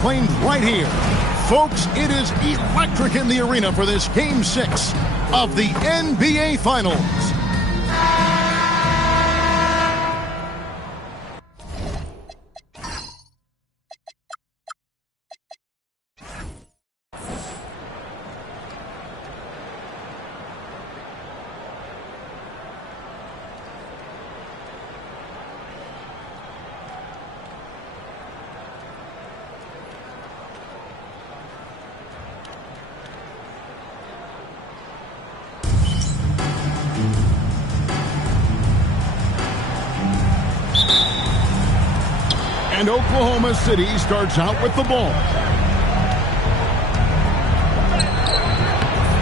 Playing right here. Folks, it is electric in the arena for this Game 6 of the NBA Finals. And Oklahoma City starts out with the ball.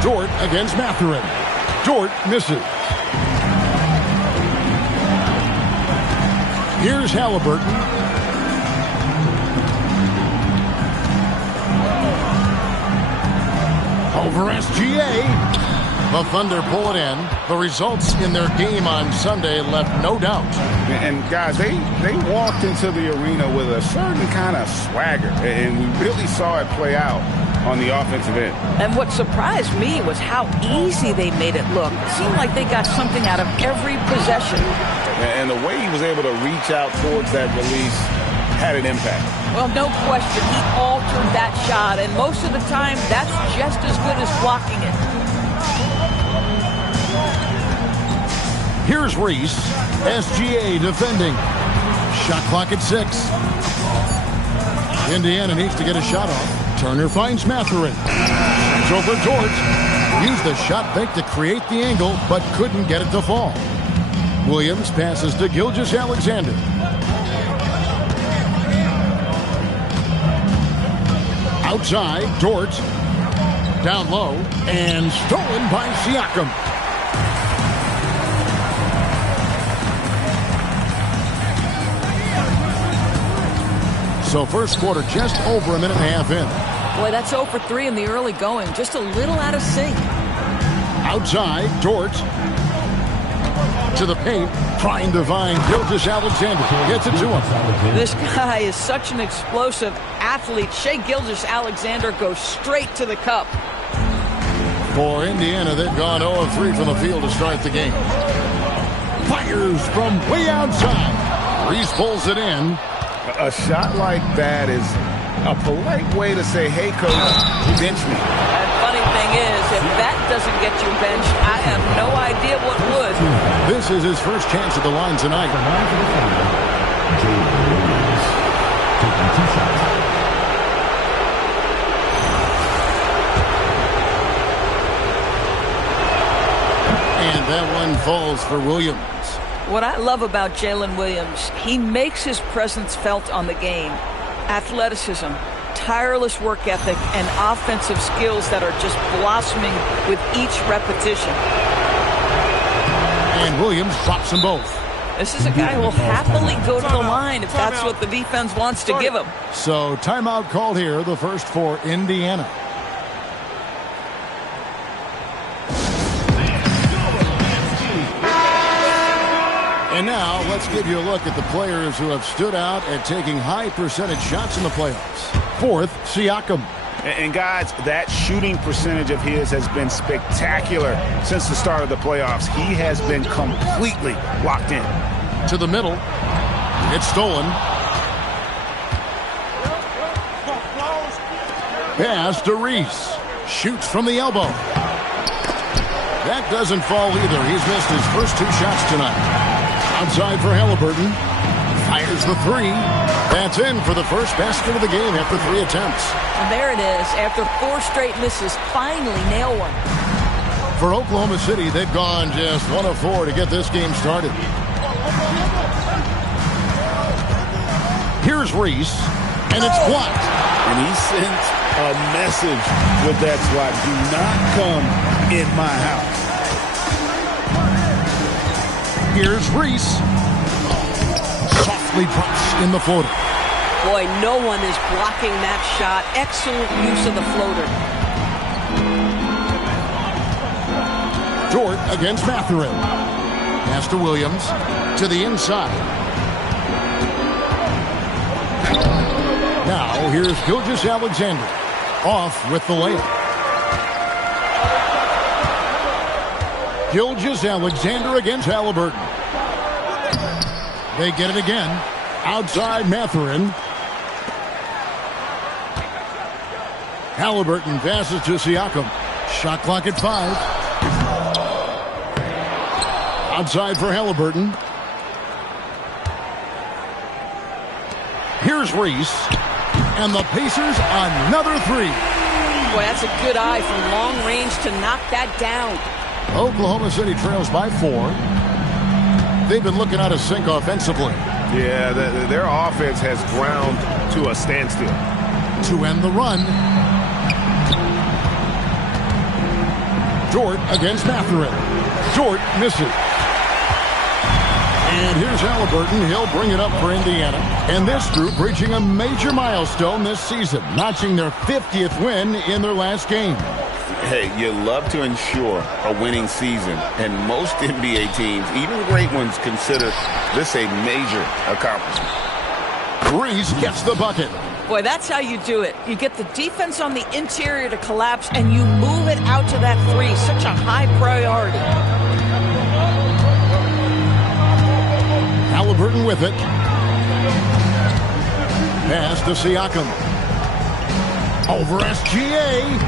Dort against Mathurin. Dort misses. Here's Halliburton. Over SGA. The Thunder pull it in. The results in their game on Sunday left no doubt. And guys, they walked into the arena with a certain kind of swagger, and we really saw it play out on the offensive end. And what surprised me was how easy they made it look. It seemed like they got something out of every possession. And the way he was able to reach out towards that release had an impact. Well, no question, he altered that shot, and most of the time, that's just as good as blocking it. Here's Reese. SGA defending. Shot clock at 6. Indiana needs to get a shot off. Turner finds Mathurin. It's over Dort. Used the shot fake to create the angle, but couldn't get it to fall. Williams passes to Gilgeous-Alexander. Outside, Dort. Down low, and stolen by Siakam. So first quarter just over a minute and a half in. Boy, that's 0 for 3 in the early going. Just a little out of sync. Outside, Dort. To the paint, trying to find Gilgeous-Alexander. Gets it to him. This guy is such an explosive athlete. Shai Gilgeous-Alexander goes straight to the cup. For Indiana, they've gone 0 of 3 from the field to start the game. Fires from way outside. Reese pulls it in. A shot like that is a polite way to say, hey, coach, bench me. And funny thing is, if that doesn't get you benched, I have no idea what would. This is his first chance at the line tonight. Taking 2 shots. And that one falls for Williams. What I love about Jalen Williams, he makes his presence felt on the game. Athleticism, tireless work ethic, and offensive skills that are just blossoming with each repetition. And Williams drops them both. This is a guy who will happily go to the line if that's what the defense wants to give him. So timeout called here, the first for Indiana. And now, let's give you a look at the players who have stood out at taking high percentage shots in the playoffs. Fourth, Siakam. And guys, that shooting percentage of his has been spectacular since the start of the playoffs. He has been completely locked in. To the middle. It's stolen. Pass to Reese. Shoots from the elbow. That doesn't fall either. He's missed his first 2 shots tonight. Outside for Halliburton. Fires the 3. That's in for the first basket of the game after 3 attempts. And there it is. After 4 straight misses, finally nail one. For Oklahoma City, they've gone just 1 of 4 to get this game started. Here's Reese, and it's blocked. And he sent a message with that swat. Do not come in my house. Here's Reese. Softly drops in the floater. Boy, no one is blocking that shot. Excellent use of the floater. Dort against Mathurin. Pass to Williams. To the inside. Now So here's Gilgeous-Alexander off with the layup. Gilgeous-Alexander against Halliburton. They get it again. Outside Mathurin. Halliburton passes to Siakam. Shot clock at 5. Outside for Halliburton. Here's Reese. And the Pacers another 3. Boy, that's a good eye from long range to knock that down. Oklahoma City trails by 4. They've been looking out of sync offensively. Yeah, their offense has ground to a standstill. To end the run. Dort against Mathurin. Dort misses. And here's Halliburton. He'll bring it up for Indiana. And this group reaching a major milestone this season, notching their 50th win in their last game. Hey, you love to ensure a winning season, and most NBA teams, even great ones, consider this a major accomplishment. Reese gets the bucket. Boy, that's how you do it. You get the defense on the interior to collapse, and you move it out to that 3. Such a high priority. Halliburton with it. Pass to Siakam. Over SGA.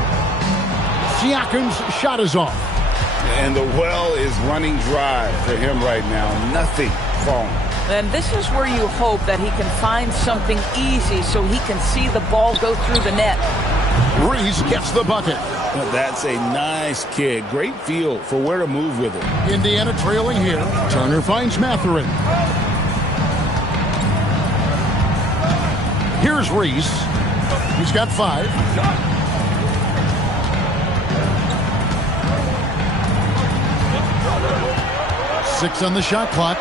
Siakam's shot is off. And the well is running dry for him right now. Nothing falling. And this is where you hope that he can find something easy so he can see the ball go through the net. Reese gets the bucket. That's a nice kick. Great feel for where to move with it. Indiana trailing here. Turner finds Mathurin. Here's Reese. He's got 5. Six on the shot clock.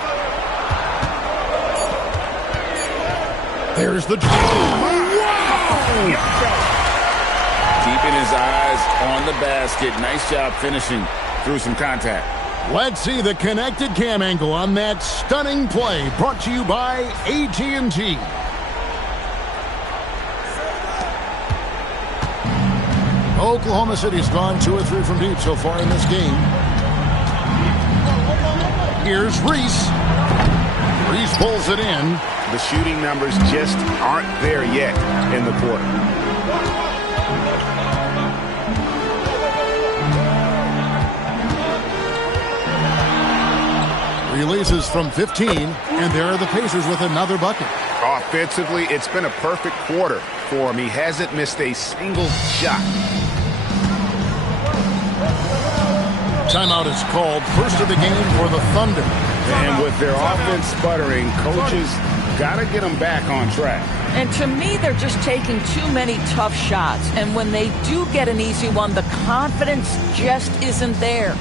There's the Keeping his eyes on the basket. Nice job finishing through some contact. Let's see the connected cam angle on that stunning play. Brought to you by AT&T. Oklahoma City's gone 2 or 3 from deep so far in this game. Here's Reese. Reese pulls it in. The shooting numbers just aren't there yet in the quarter. Releases from 15, and there are the Pacers with another bucket. Offensively, it's been a perfect quarter for him. He hasn't missed a single shot. Timeout is called. First of the game for the Thunder. And with their offense sputtering, coaches got to get them back on track. And to me, they're just taking too many tough shots. And when they do get an easy one, the confidence just isn't there.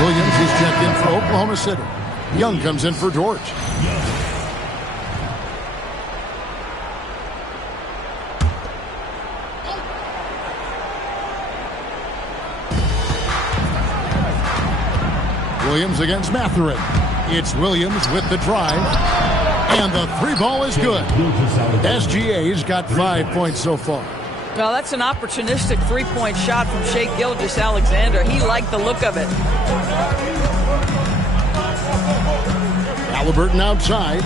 Williams is checked in for Oklahoma City. Young comes in for George. Williams against Mathurin. It's Williams with the drive. And the 3 ball is good. SGA's got 5 points so far. Well, that's an opportunistic 3-point shot from Shai Gilgeous-Alexander. He liked the look of it. Halliburton outside.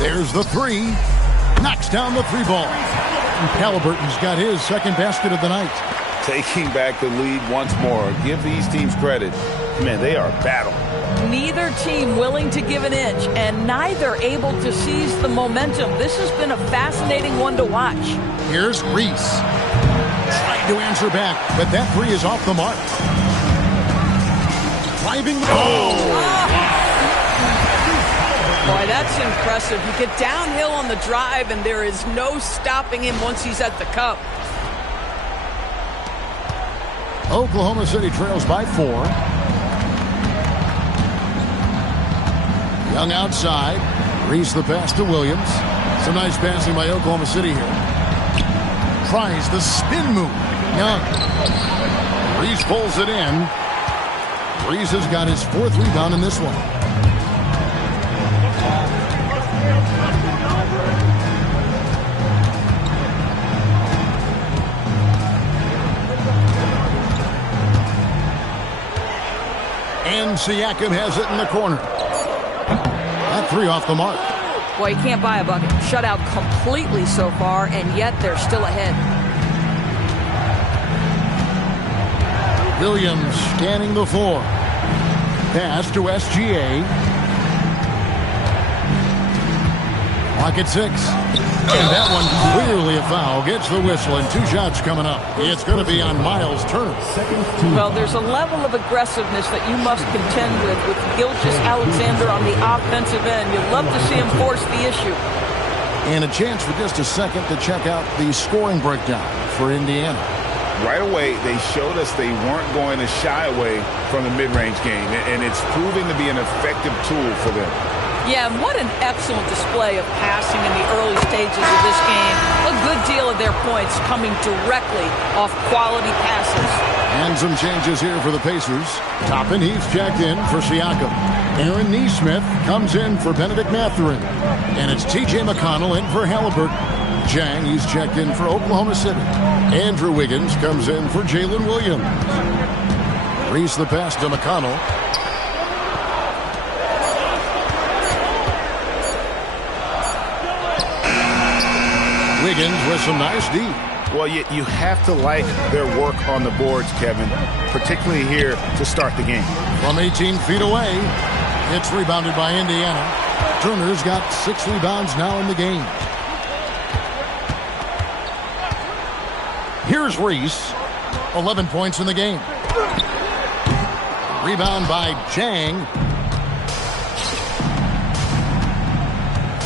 There's the 3. Knocks down the 3 ball. Halliburton's got his second basket of the night. Taking back the lead once more. Give these teams credit. Man, they are battling. Neither team willing to give an inch, and neither able to seize the momentum. This has been a fascinating one to watch. Here's Reese. Trying to answer back, but that three is off the mark. Driving the ball. Boy, that's impressive. You get downhill on the drive, and there is no stopping him once he's at the cup. Oklahoma City trails by 4. Young outside. Reese the pass to Williams. Some nice passing by Oklahoma City here. Tries the spin move. Young. Reese pulls it in. Reese has got his 4th rebound in this one. And Siakam has it in the corner. That three off the mark. Boy, you can't buy a bucket. Shut out completely so far, and yet they're still ahead. Williams scanning the floor. Pass to SGA. Clock at 6. And that one clearly a foul. Gets the whistle, and 2 shots coming up. It's going to be on Miles Turner. Well, there's a level of aggressiveness that you must contend with Gilgeous-Alexander on the offensive end. You'd love to see him force the issue. And a chance for just a second to check out the scoring breakdown for Indiana. Right away, they showed us they weren't going to shy away from the mid-range game, and it's proving to be an effective tool for them. Yeah, and what an excellent display of passing in the early stages of this game. A good deal of their points coming directly off quality passes. And some changes here for the Pacers. Toppin, he's checked in for Siakam. Aaron Nesmith comes in for Benedict Mathurin. And it's T.J. McConnell in for Halliburton. Jang, he's checked in for Oklahoma City. Andrew Wiggins comes in for Jalen Williams. Reese the pass to McConnell. Wiggins with some nice D. Well, you have to like their work on the boards, Kevin, particularly here to start the game. From 18 feet away, it's rebounded by Indiana. Turner's got 6 rebounds now in the game. Here's Reese, 11 points in the game. Rebound by Jang.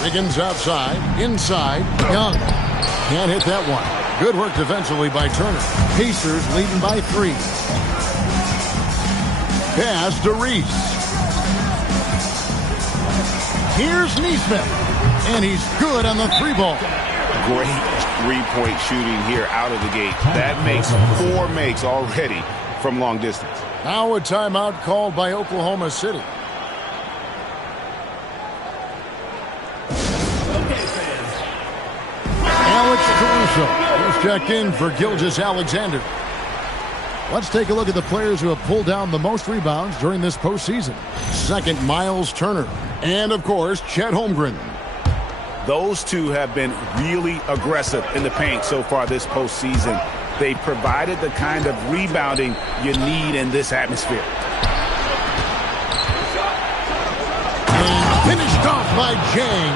Wiggins outside, inside, Young. Can't hit that one. Good work defensively by Turner. Pacers leading by 3. Pass to Reese. Here's Nesmith. And he's good on the 3-ball. Great 3-point shooting here out of the gate. That makes 4 makes already from long distance. Now a timeout called by Oklahoma City. Alex Caruso is checked in for Gilgeous-Alexander. Let's take a look at the players who have pulled down the most rebounds during this postseason. Second, Miles Turner. And, of course, Chet Holmgren. Those two have been really aggressive in the paint so far this postseason. They provided the kind of rebounding you need in this atmosphere. And finished off by Jang.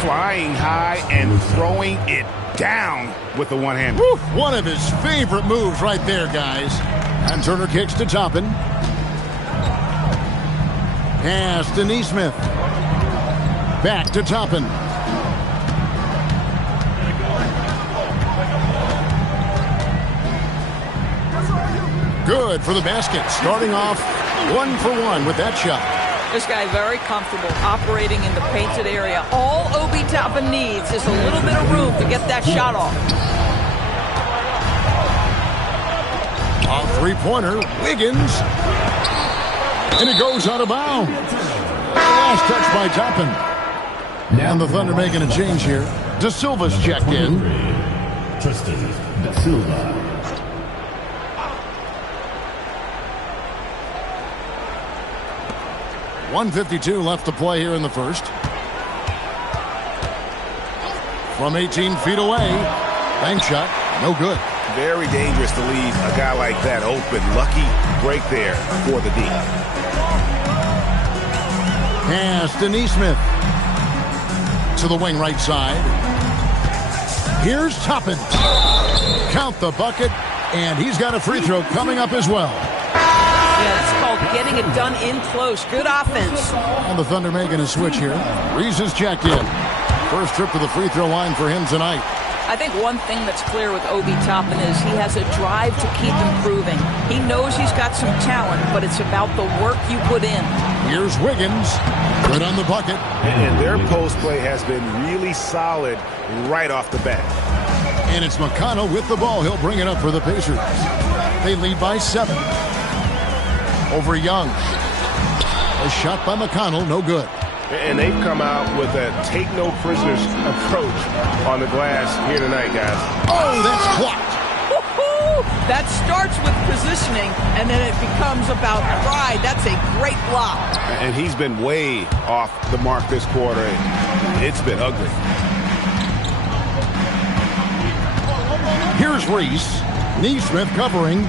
Flying high and throwing it down with the one-hand. One of his favorite moves right there, guys. And Turner kicks to Toppin. Pass to Nesmith. Back to Toppin. Good for the basket. Starting off 1 for 1 with that shot. This guy very comfortable operating in the painted area. All Obi Toppin needs is a little bit of room to get that shot off. A 3-pointer, Wiggins. And it goes out of bounds. Last touch by Toppin. And the Thunder making a change here. De Silva's checked in. Tristan De Silva. .152 left to play here in the first. From 18 feet away. Bank shot. No good. Very dangerous to leave a guy like that open. Lucky break there for the D. Pass to Neesmith. To the wing right side. Here's Toppin. Count the bucket, and he's got a free throw coming up as well. Yeah, that's called getting it done in close. Good offense. And the Thunder making a switch here. Reese is checked in. First trip to the free throw line for him tonight. I think one thing that's clear with Obi Toppin is he has a drive to keep improving. He knows he's got some talent, but it's about the work you put in. Here's Wiggins. Good on the bucket. And their post play has been really solid right off the bat. And it's McConnell with the ball. He'll bring it up for the Pacers. They lead by 7. Over Young. A shot by McConnell, no good. And they've come out with a take-no-prisoners approach on the glass here tonight, guys. Oh, that's blocked. Woo-hoo! That starts with positioning, and then it becomes about pride. That's a great block. And he's been way off the mark this quarter. It's been ugly. Here's Reese. Neesmith covering.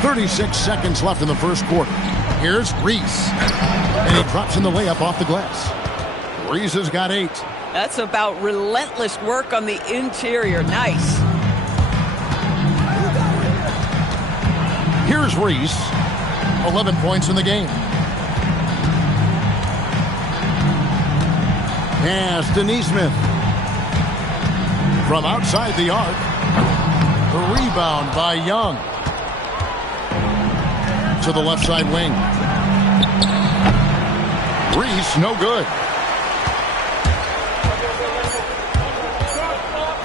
36 seconds left in the first quarter. Here's Reese. And he drops in the layup off the glass. Reese has got 8. That's about relentless work on the interior. Nice. Here's Reese. 11 points in the game. Pass to Neesmith. From outside the arc. The rebound by Young. To the left side wing. Reese, no good.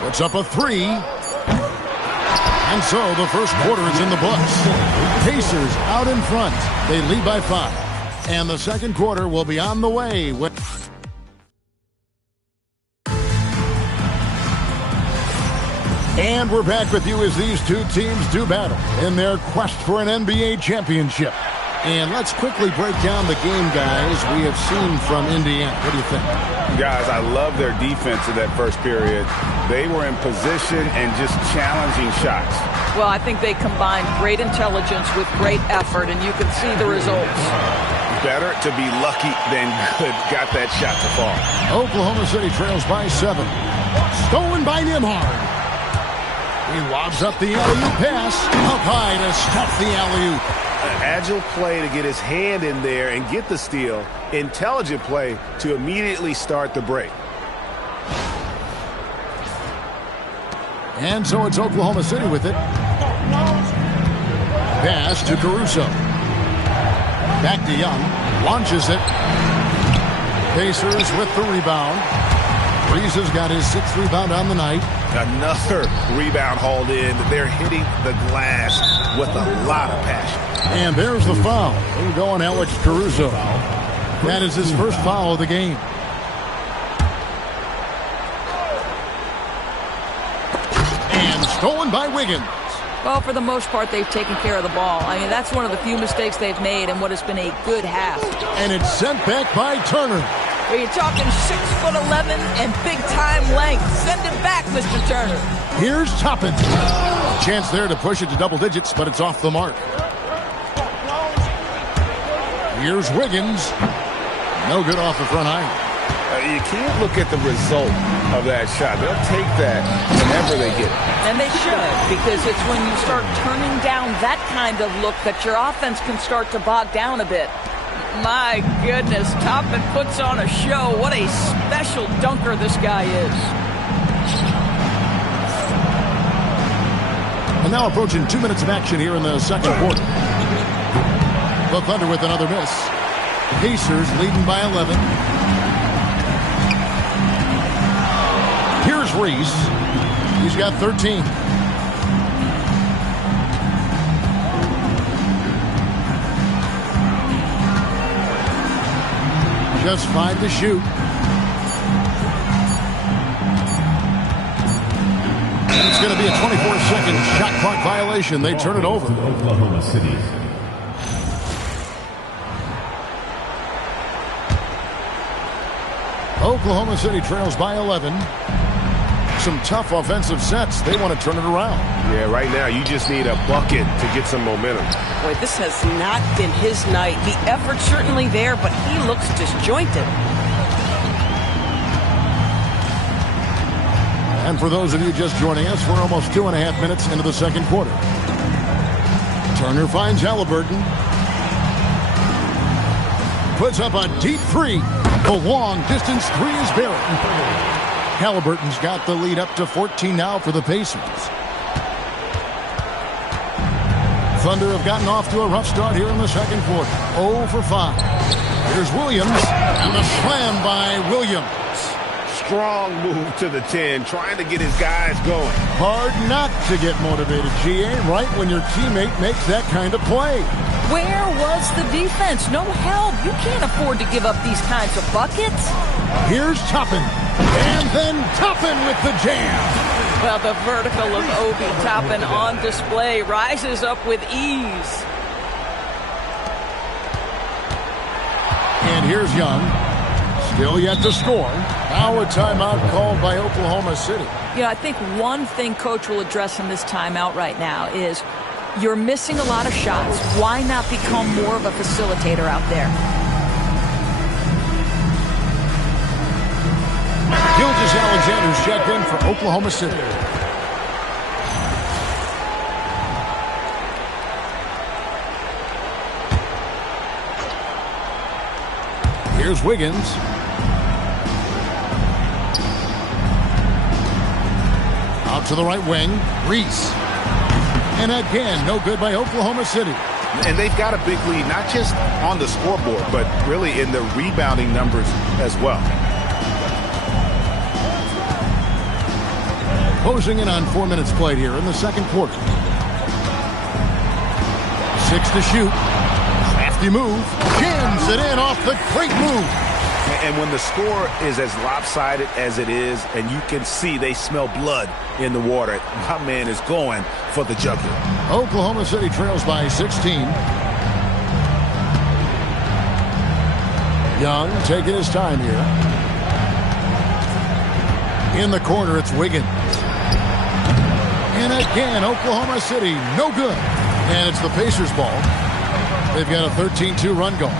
Puts up a 3. And so the first quarter is in the books. Pacers out in front. They lead by 5. And the second quarter will be on the way with... And we're back with you as these two teams do battle in their quest for an NBA championship. And let's quickly break down the game, guys, we have seen from Indiana. What do you think? Guys, I love their defense in that first period. They were in position and just challenging shots. Well, I think they combined great intelligence with great effort, and you can see the results. Better to be lucky than good. Got that shot to fall. Oklahoma City trails by 7. Stolen by Nembhard. He lobs up the alley-oop pass. Up high to stuff the alley-oop. An agile play to get his hand in there and get the steal. Intelligent play to immediately start the break. And so it's Oklahoma City with it. Pass to Caruso. Back to Young. Launches it. Pacers with the rebound. Reese has got his 6th rebound on the night. Another rebound hauled in. They're hitting the glass with a lot of passion. And there's the foul. We'll go on Alex Caruso. That is his first foul of the game. And stolen by Wiggins. Well, for the most part, they've taken care of the ball. I mean, that's one of the few mistakes they've made in what has been a good half. And it's sent back by Turner. Are you talking 6'11" and big-time length? Send it back, Mr. Turner. Here's Toppin. Chance there to push it to double digits, but it's off the mark. Here's Wiggins. No good off the front iron. You can't look at the result of that shot. They'll take that whenever they get it. And they should, because it's when you start turning down that kind of look that your offense can start to bog down a bit. My goodness, Toppin puts on a show. What a special dunker this guy is. And now approaching 2 minutes of action here in the second quarter. The Thunder with another miss. Pacers leading by 11. Here's Reese. He's got 13. Just 5 to shoot. And it's going to be a 24-second shot clock violation. They turn it over. Oklahoma City. Oklahoma City trails by 11. some tough offensive sets. They want to turn it around. Yeah, right now you just need a bucket to get some momentum. Boy, this has not been his night. The effort's certainly there, but he looks disjointed. And for those of you just joining us, we're almost 2.5 minutes into the second quarter. Turner finds Halliburton. Puts up a deep three. The long distance three is buried. Halliburton's got the lead up to 14 now for the Pacers. Thunder have gotten off to a rough start here in the second quarter. 0 for 5. Here's Williams, and the slam by Williams. Strong move to the 10, trying to get his guys going. Hard not to get motivated, GA, right when your teammate makes that kind of play. Where was the defense? No help. You can't afford to give up these kinds of buckets. Here's Toppin, and then Toppin with the jam. Well, the vertical of Obi Toppin on display rises up with ease. And here's Young. Still yet to score. Now a timeout called by Oklahoma City. I think one thing Coach will address in this timeout right now is you're missing a lot of shots. Why not become more of a facilitator out there? Gilgeous-Alexander's checked in for Oklahoma City. Here's Wiggins. Out to the right wing, Reese. And again, no good by Oklahoma City. And they've got a big lead, not just on the scoreboard, but really in the rebounding numbers as well. Closing in on 4 minutes played here in the second quarter. 6 to shoot. Crafty move. Jams it in off the great move. And when the score is as lopsided as it is, and you can see they smell blood in the water, my man is going for the jugular. Oklahoma City trails by 16. Young taking his time here. In the corner, it's Wiggins. And again, Oklahoma City, no good. And it's the Pacers' ball. They've got a 13-2 run going.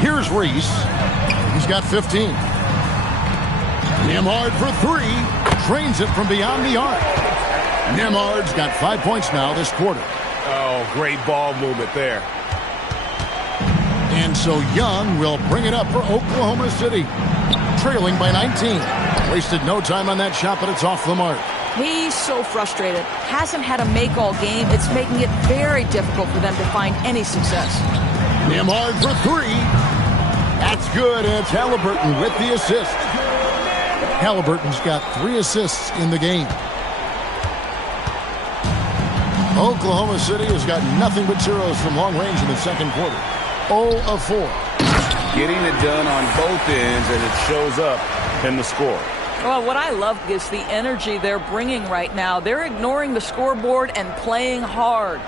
Here's Reese. He's got 15. Nembhard for 3. Drains it from beyond the arc. Nembhard's got 5 points now this quarter. Oh, great ball movement there. And so Young will bring it up for Oklahoma City. Trailing by 19. Wasted no time on that shot, but it's off the mark. He's so frustrated. Hasn't had a make all game. It's making it very difficult for them to find any success. Nembhard for 3. That's good, and it's Halliburton with the assist. Halliburton's got 3 assists in the game. Oklahoma City has got nothing but zeros from long range in the second quarter. 0 of 4. Getting it done on both ends, and it shows up in the score. Well, what I love is the energy they're bringing right now. They're ignoring the scoreboard and playing hard.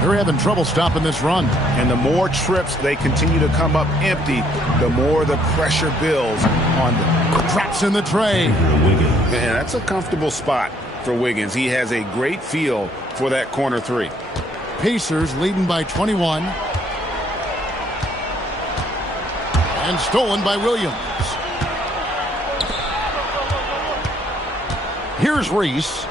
They're having trouble stopping this run. And the more trips they continue to come up empty, the more the pressure builds on them. Drops in the tray. Man, that's a comfortable spot for Wiggins. He has a great feel for that corner 3. Pacers leading by 21. And stolen by Williams. Here's Reese.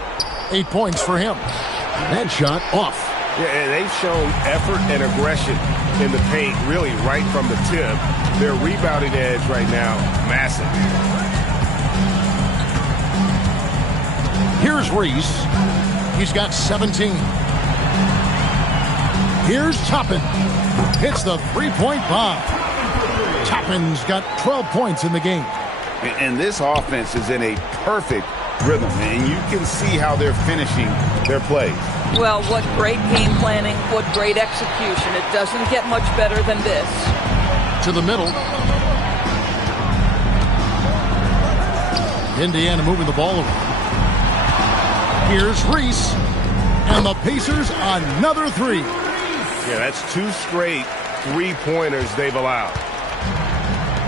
8 points for him. That shot off. Yeah, and they've shown effort and aggression in the paint, really right from the tip. Their rebounding edge right now, massive. Here's Reese. He's got 17. Here's Toppin. Hits the three-point bomb. Toppin's got 12 points in the game. And this offense is in a perfect rhythm, and you can see how they're finishing their plays. Well, what great game planning, what great execution. It doesn't get much better than this. To the middle. Indiana moving the ball around. Here's Reese. And the Pacers another three. Yeah, that's 2 straight three-pointers they've allowed.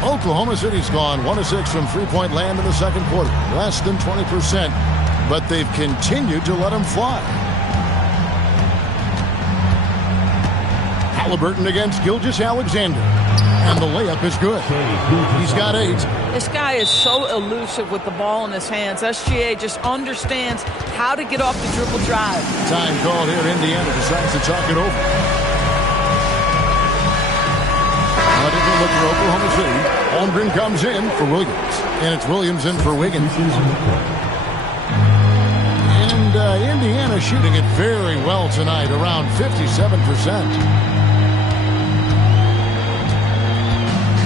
Oklahoma City's gone 1 of 6 from three-point land in the second quarter. Less than 20%, but they've continued to let them fly. Halliburton against Gilgeous-Alexander. And the layup is good. He's got 8. This guy is so elusive with the ball in his hands. SGA just understands how to get off the dribble drive. Time called here. Indiana decides to talk it over. But it will look for Oklahoma City. Holmgren comes in for Williams. And it's Williams in for Wiggins. And Indiana shooting it very well tonight, around 57%.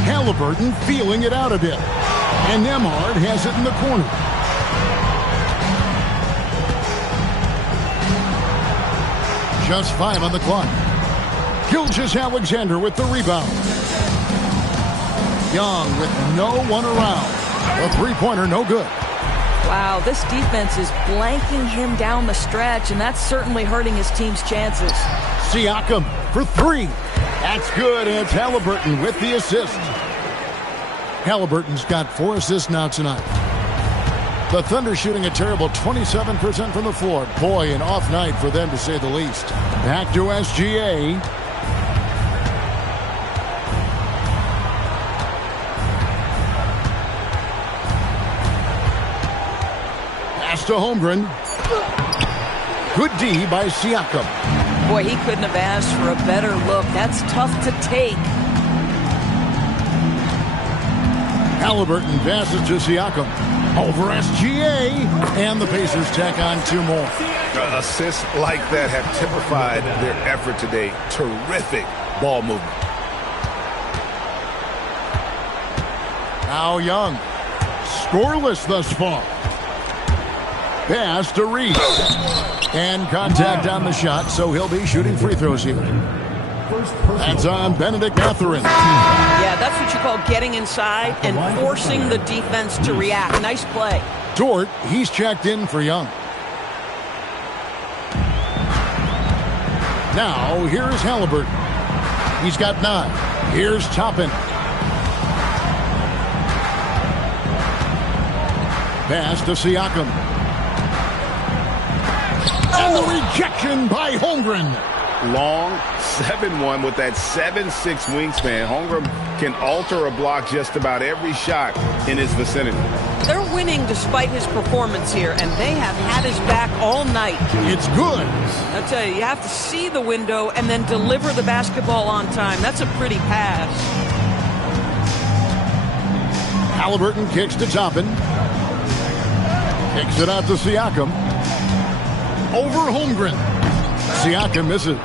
Halliburton feeling it out a bit. And Nembhard has it in the corner. Just 5 on the clock. Gilgeous-Alexander with the rebound. Young with no one around. A three-pointer, no good. Wow, this defense is blanking him down the stretch, and that's certainly hurting his team's chances. Siakam for 3. That's good, and it's Halliburton with the assist. Halliburton's got 4 assists now tonight. The Thunder shooting a terrible 27% from the floor. Boy, an off night for them to say the least. Back to SGA. Pass to Holmgren. Good D by Siakam. Boy, he couldn't have asked for a better look. That's tough to take. Halliburton passes to Siakam. Over SGA. And the Pacers tack on 2 more. Assists like that have typified their effort today. Terrific ball movement. Now Young. Scoreless thus far. Pass to Reese. And contact on the shot, so he'll be shooting free throws here. That's on Benedict Mathurin. Yeah, that's what you call getting inside and forcing the defense to react. Nice play. Dort, he's checked in for Young. Now, here's Halliburton. He's got 9. Here's Toppin. Pass to Siakam. And the rejection by Holmgren. Long 7-1 with that 7'6" wingspan. Holmgren can alter a block just about every shot in his vicinity. They're winning despite his performance here, and they have had his back all night. It's good. I'll tell you, you have to see the window and then deliver the basketball on time. That's a pretty pass. Halliburton kicks to Toppin. Kicks it out to Siakam. Over Holmgren. Siakam misses.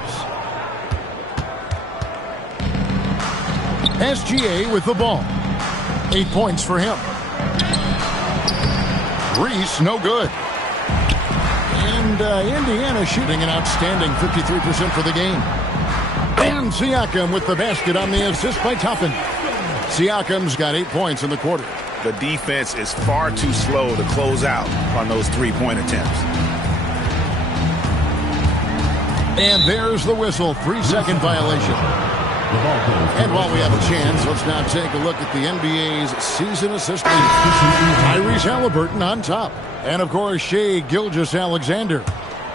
SGA with the ball. 8 points for him. Reese, no good. And Indiana shooting an outstanding 53% for the game. And Siakam with the basket on the assist by Toppin. Siakam's got 8 points in the quarter. The defense is far too slow to close out on those three-point attempts. And there's the whistle. 3-second violation. And while we have a chance, let's now take a look at the NBA's season assist leader. Tyrese Halliburton on top. And, of course, Shai Gilgeous-Alexander.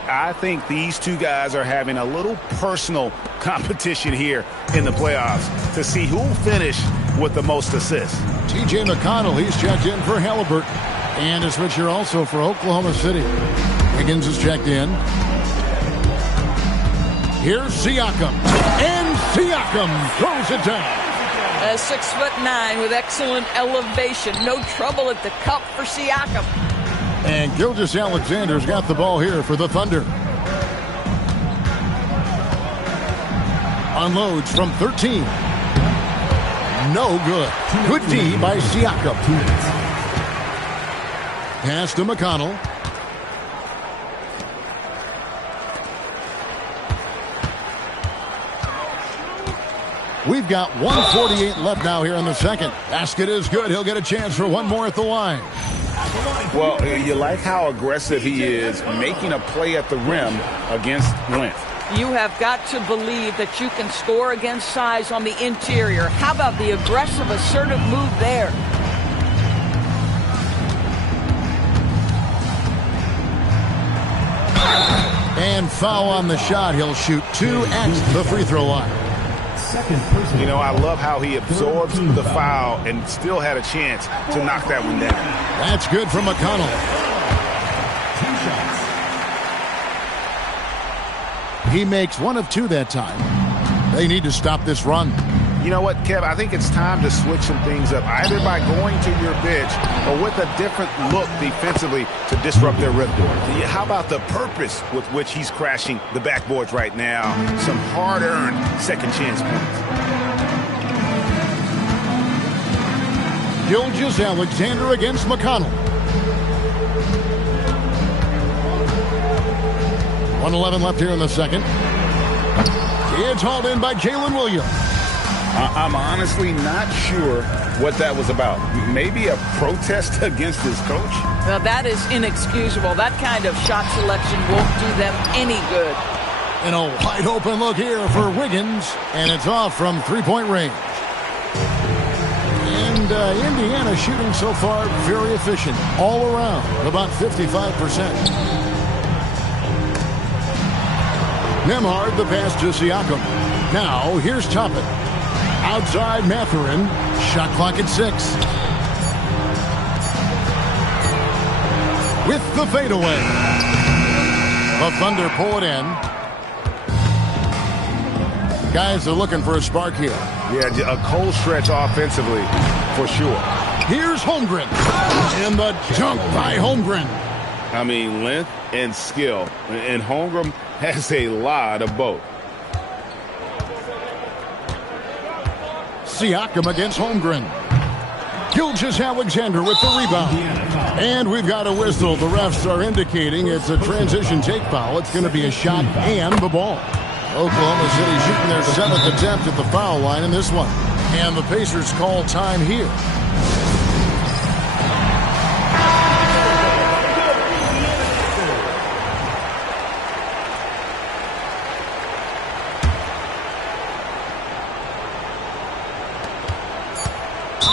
I think these two guys are having a little personal competition here in the playoffs to see who will finish with the most assists. T.J. McConnell, he's checked in for Halliburton. And a switcher also for Oklahoma City. Higgins is checked in. Here's Siakam. And Siakam throws it down. 6'9" with excellent elevation. No trouble at the cup for Siakam. And Gilgeous-Alexander's got the ball here for the Thunder. Unloads from 13. No good. Good D by Siakam. Pass to McConnell. We've got 1:48 left now here in the second. Basket is good. He'll get a chance for one more at the line. Well, you like how aggressive he is, making a play at the rim against length. You have got to believe that you can score against size on the interior. How about the aggressive, assertive move there? And foul on the shot. He'll shoot 2 at the free throw line. You know, I love how he absorbs the foul and still had a chance to knock that one down. That's good from McConnell. He makes 1 of 2 that time. They need to stop this run. You know what, Kev? I think it's time to switch some things up, either by going to your bench or with a different look defensively to disrupt their rhythm. How about the purpose with which he's crashing the backboards right now? Some hard-earned second chance points. Gilgeous-Alexander against McConnell. 1:11 left here in the second. It's hauled in by Jalen Williams. I'm honestly not sure what that was about. Maybe a protest against his coach? Well, that is inexcusable. That kind of shot selection won't do them any good. And a wide open look here for Wiggins, and it's off from three-point range. And Indiana shooting so far very efficient all around, about 55%. Nembhard the pass to Siakam. Now here's Toppin. Outside Mathurin. Shot clock at 6. With the fadeaway. The Thunder pull it in. Guys are looking for a spark here. Yeah, a cold stretch offensively for sure. Here's Holmgren. And the dunk by Holmgren. I mean, length and skill. And Holmgren has a lot of both. Siakam against Holmgren. Gilgeous-Alexander with the rebound. And we've got a whistle. The refs are indicating it's a transition take foul. It's going to be a shot and the ball. Oklahoma City shooting their 7th attempt at the foul line in this one. And the Pacers call time here.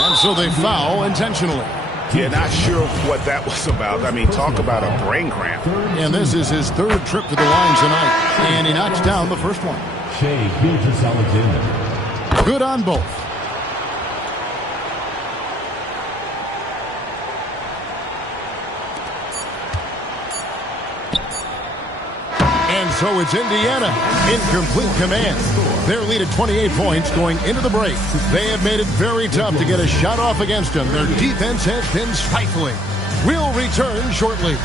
And so they foul intentionally. Yeah, not sure what that was about. I mean, talk about a brain cramp. And this is his 3rd trip to the line tonight. And he knocks down the first one. Shai Gilgeous-Alexander. Good on both. And so it's Indiana in complete command. Their lead at 28 points going into the break. They have made it very tough to get a shot off against them. Their defense has been stifling. We'll return shortly.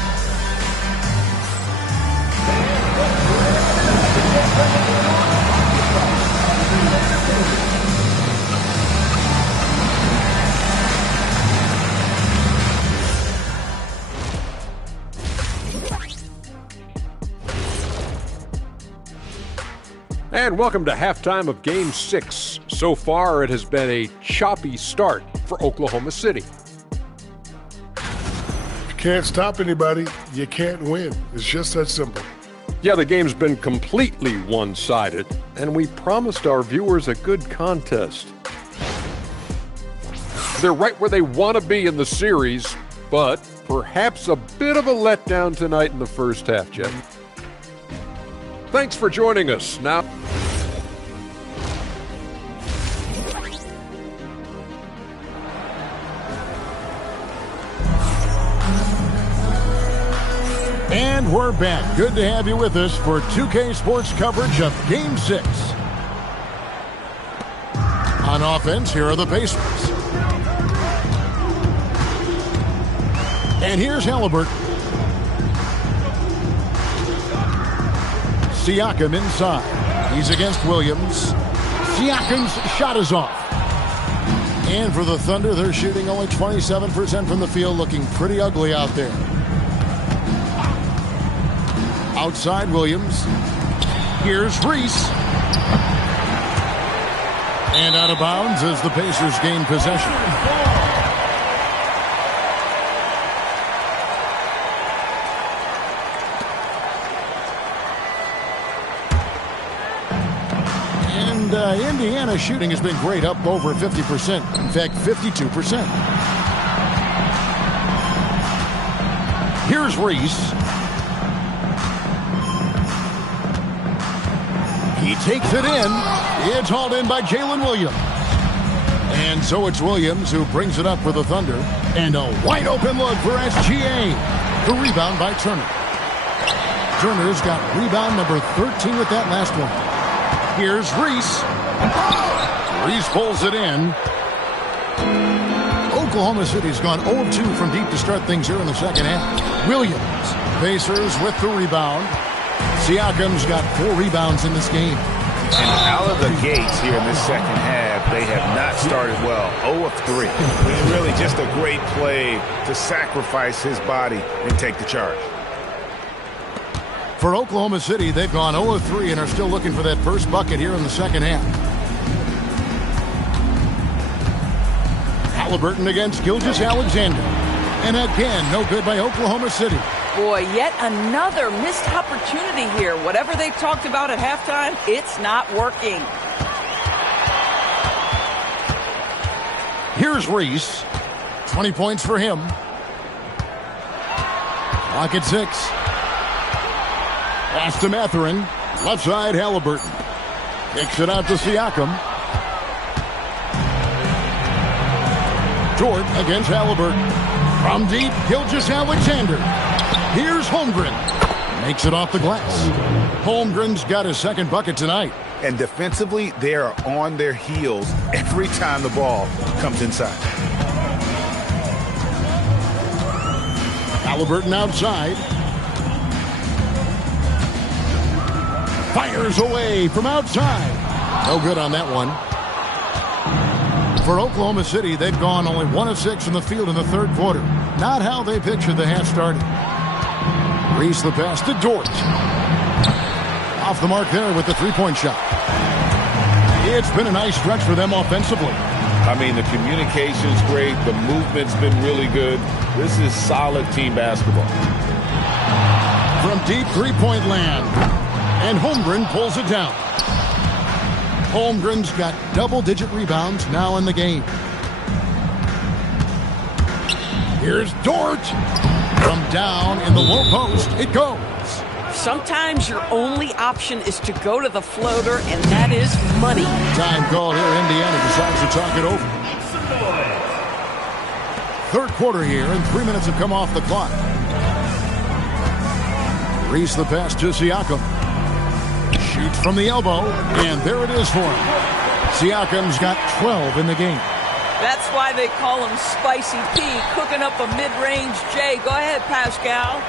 And welcome to halftime of Game 6. So far, it has been a choppy start for Oklahoma City. You can't stop anybody. You can't win. It's just that simple. Yeah, the game's been completely one-sided, and we promised our viewers a good contest. They're right where they want to be in the series, but perhaps a bit of a letdown tonight in the first half, Jeff. Thanks for joining us. Now, and we're back. Good to have you with us for 2K Sports coverage of Game 6. On offense, here are the Pacers. And here's Halliburton. Siakam inside. He's against Williams. Siakam's shot is off. And for the Thunder, they're shooting only 27% from the field, looking pretty ugly out there. Outside Williams. Here's Reese. And out of bounds as the Pacers gain possession. And Indiana's shooting has been great, up over 50%. In fact, 52%. Here's Reese. He takes it in. It's hauled in by Jalen Williams. And so it's Williams who brings it up for the Thunder. And a wide open look for SGA. The rebound by Turner. Turner's got rebound number 13 with that last one. Here's Reese. Reese pulls it in. Oklahoma City's gone 0 of 2 from deep to start things here in the second half. Williams. Pacers with the rebound. Siakam's got 4 rebounds in this game. And out of the gates here in this second half, they have not started well. 0 of 3. And really just a great play to sacrifice his body and take the charge. For Oklahoma City, they've gone 0 of 3 and are still looking for that first bucket here in the second half. Halliburton against Gilgeous-Alexander. And again, no good by Oklahoma City. Boy, yet another missed opportunity here. Whatever they talked about at halftime, it's not working. Here's Reese. 20 points for him. Clock at 6. Pass to Mathurin. Left side, Halliburton. Kicks it out to Siakam. Dort against Halliburton. From deep, Gilgeous-Alexander. Here's Holmgren. Makes it off the glass. Holmgren's got his second bucket tonight. And defensively, they are on their heels every time the ball comes inside. Halliburton outside. Fires away from outside. No good on that one. For Oklahoma City, they've gone only 1 of 6 from the field in the third quarter. Not how they pictured the half started. Reese the pass to Dort. Off the mark there with the three-point shot. It's been a nice stretch for them offensively. I mean, the communication's great. The movement's been really good. This is solid team basketball. From deep three-point land. And Holmgren pulls it down. Holmgren's got double-digit rebounds now in the game. Here's Dort. From down in the low post, it goes. Sometimes your only option is to go to the floater, and that is money. Time called here. Indiana decides to talk it over. Third quarter here, and 3 minutes have come off the clock. Reese the pass to Siakam. Shoots from the elbow, and there it is for him. Siakam's got 12 in the game. That's why they call him Spicy P, cooking up a mid-range J. Go ahead, Pascal.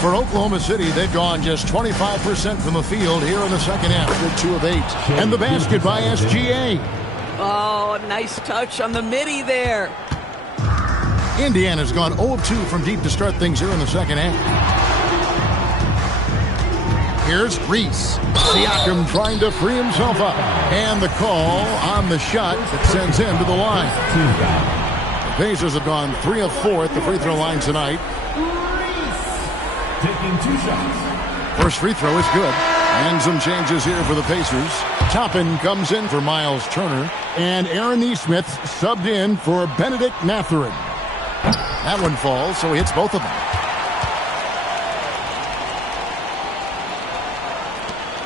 For Oklahoma City, they've gone just 25% from the field here in the second half. They're 2 of 8. And the basket by SGA. Oh, nice touch on the midi there. Indiana's gone 0 of 2 from deep to start things here in the second half. Here's Reese. Siakam trying to free himself up. And the call on the shot that sends him to the line. The Pacers have gone 3 of 4 at the free throw line tonight. Taking 2 shots. First free throw is good. And some changes here for the Pacers. Toppin comes in for Miles Turner. And Aaron Nesmith subbed in for Benedict Mathurin. That one falls, so he hits both of them.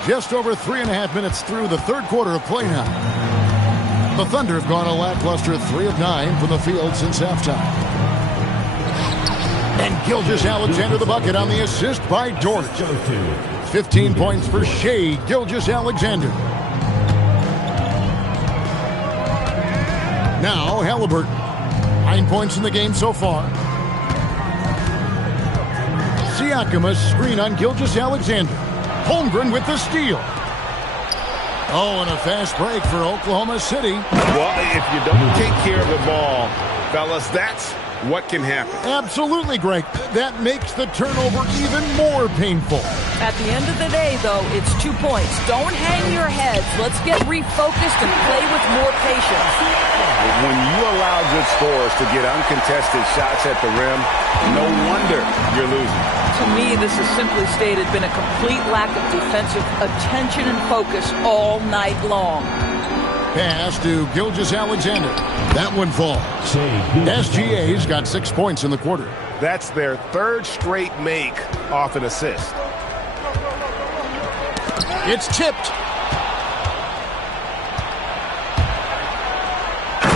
Just over 3.5 minutes through the third quarter of play now. The Thunder have gone a lackluster 3 of 9 from the field since halftime. And Gilgeous-Alexander the bucket on the assist by Dort. 15 points for Shai Gilgeous-Alexander. Now Halliburton. 9 points in the game so far. Siakam a screen on Gilgeous-Alexander. Holmgren with the steal. Oh, and a fast break for Oklahoma City. Well, if you don't take care of the ball, fellas, that's what can happen. Absolutely, Greg. That makes the turnover even more painful. At the end of the day, though, it's 2 points. Don't hang your heads. Let's get refocused and play with more patience. When you allow good scorers to get uncontested shots at the rim, no wonder you're losing. To me, this has simply stated been a complete lack of defensive attention and focus all night long. Pass to Gilgeous-Alexander. That one falls. SGA's got 6 points in the quarter. That's their third straight make off an assist. It's tipped.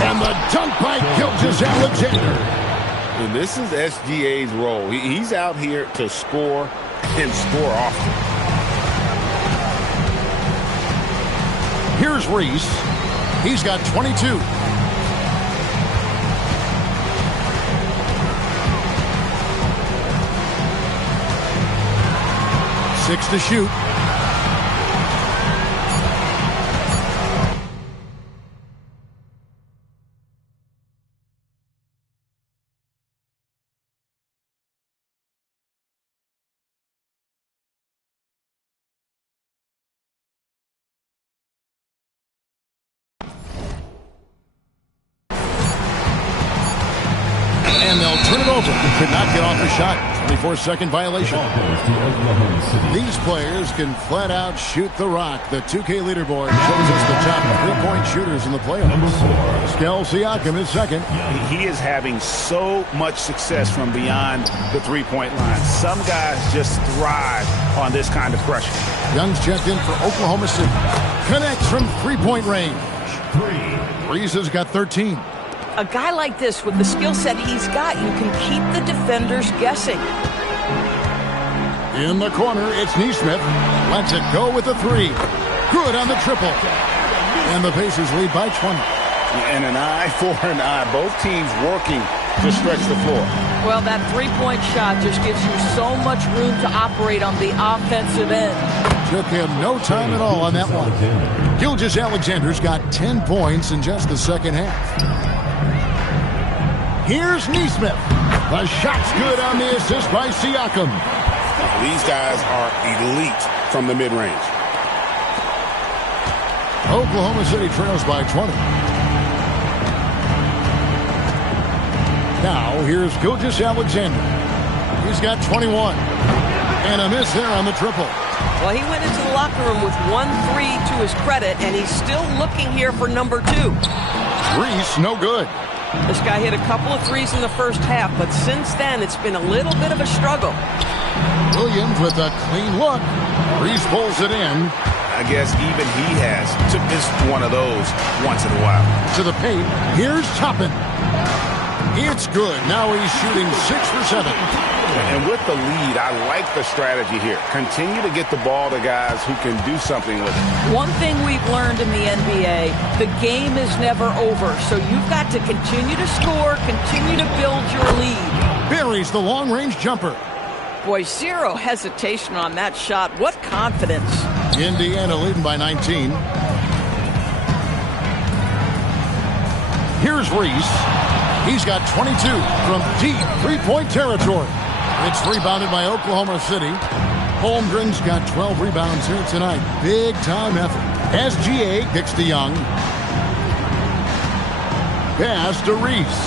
And the dunk by Gilgeous-Alexander. And this is SGA's role. He's out here to score and score often. Here's Reese. He's got 22. Six to shoot. And they'll turn it over. Could not get off the shot. 24-second violation. These players can flat out shoot the rock. The 2K leaderboard shows us the top three-point shooters in the playoffs. Pascal Siakam is second. He is having so much success from beyond the three-point line. Some guys just thrive on this kind of pressure. Young's checked in for Oklahoma City. Connects from three-point range. Reese has got 13. A guy like this, with the skill set he's got, you can keep the defenders guessing. In the corner, it's Neesmith. Lets it go with the three. Good on the triple. And the Pacers lead by 20. And an eye for an eye. Both teams working to stretch the floor. Well, that three-point shot just gives you so much room to operate on the offensive end. Took him no time at all on that one. Gilgeous-Alexander's got 10 points in just the second half. Here's Neesmith. The shot's good on the assist by Siakam. These guys are elite from the mid-range. Oklahoma City trails by 20. Now, here's Gilgeous-Alexander. He's got 21. And a miss there on the triple. Well, he went into the locker room with 1-3 to his credit, and he's still looking here for number 2. Reese, no good. This guy hit a couple of threes in the first half, but since then, it's been a little bit of a struggle. Williams with a clean look. Reese pulls it in. I guess even he has to miss one of those once in a while. To the paint. Here's Toppin. It's good. Now he's shooting 6 for 7. And with the lead, I like the strategy here. Continue to get the ball to guys who can do something with it. One thing we've learned in the NBA, the game is never over. So you've got to continue to score, continue to build your lead. Buries the long-range jumper. Boy, zero hesitation on that shot. What confidence. Indiana leading by 19. Here's Reese. He's got 22 from deep three-point territory. It's rebounded by Oklahoma City. Holmgren's got 12 rebounds here tonight. Big-time effort. SGA kicks to Young. Pass to Reese.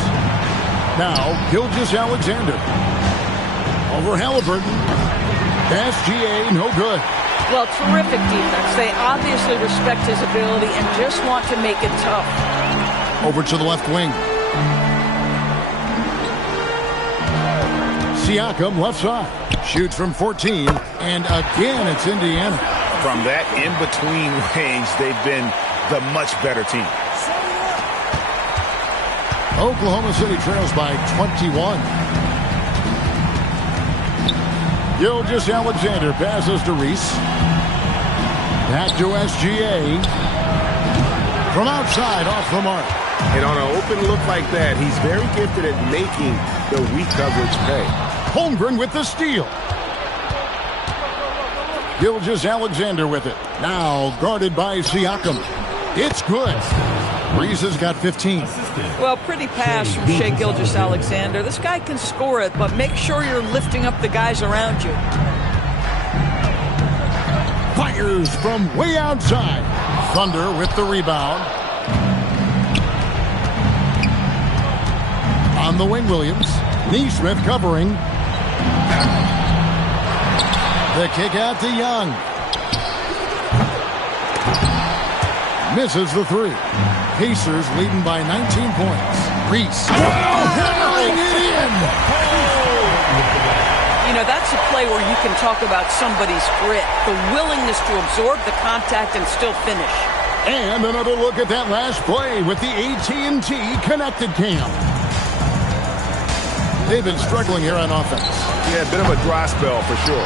Now, Gilgeous-Alexander. Over Halliburton. SGA, no good. Well, terrific defense. They obviously respect his ability and just want to make it tough. Over to the left wing. Siakam, left side. Shoots from 14. And again, it's Indiana. From that in-between range, they've been the much better team. Oklahoma City trails by 21. Gilgeous-Alexander passes to Reese. Back to SGA. From outside, off the mark. And on an open look like that, he's very gifted at making the weak coverage pay. Holmgren with the steal. Gilgeous-Alexander with it. Now guarded by Siakam. It's good. Reese has got 15. Well, pretty pass from Shai Gilgeous-Alexander. This guy can score it, but make sure you're lifting up the guys around you. Fires from way outside. Thunder with the rebound. On the wing, Williams. Neesmith covering. The kick out to Young. Misses the three. Pacers leading by 19 points. Reese hammering it in. You know, that's a play where you can talk about somebody's grit, the willingness to absorb the contact and still finish. And another look at that last play with the AT&T Connected Cam. They've been struggling here on offense. Yeah, a bit of a dry spell for sure.